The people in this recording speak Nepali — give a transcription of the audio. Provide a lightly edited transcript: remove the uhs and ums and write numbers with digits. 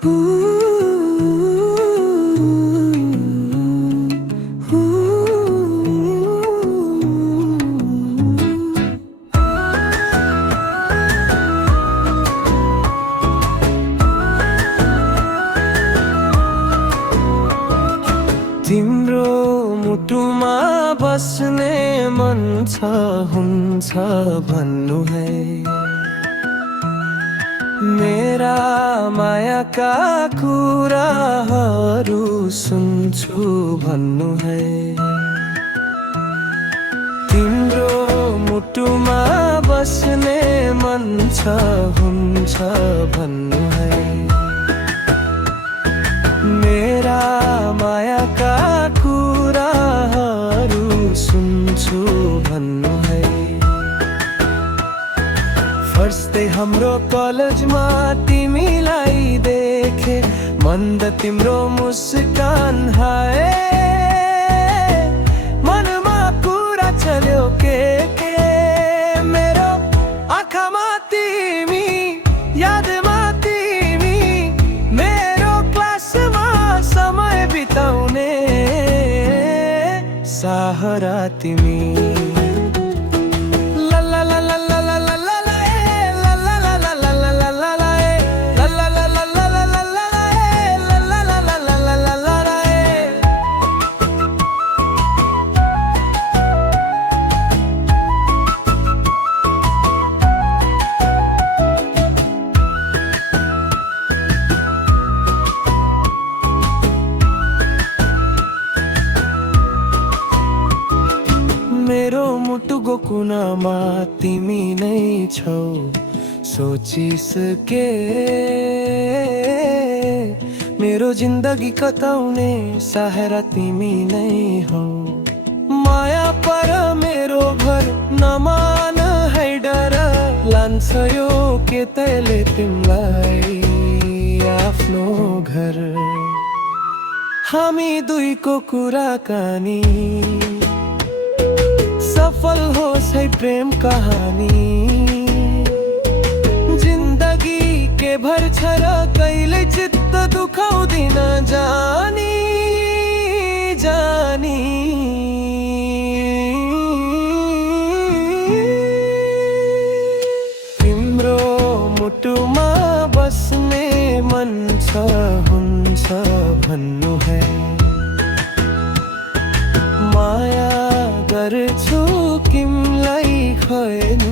तिम्रो मुटुमा बस्ने मन छ हुन्छ भन्नु है। मेरा मायाका कुराहरू सुन्छु भन्नु है। तिम्रो मुटुमा बस्ने मन छ हुन्छ भन्नु है। मेरा मायाका कुराहरू सुन्छु भन्नु है। फर्स्टै हाम्रो कलेजमा तिमीलाई देखे, मन्द तिम्रो मुस्कान हाय। मनमा कुरा चल्यो के मेरो आँखामा तिमी, यादमा तिमी, मेरो क्लासमा समय बिताउने सहारा तिमी। मेरो मुटुको कुनामा तिमी नै छौ, सोचिसके मेरो जिन्दगी कताउने सहारा तिमी नै हौ। माया पर मेरो भर नमान है डर, लान्छ यो के तैले तिमीलाई आफ्नो घर। हामी दुईको कुराकानी सफल होस् है प्रेम कहानी। जिन्दगी के भर छ र कहिले चित्त दुखाउँदिन जानी जानी। तिम्रो मुटुमा बस्ने मन छ हुन्छ भन्नु है। माया गर्छु तिमीलाई खोज्नु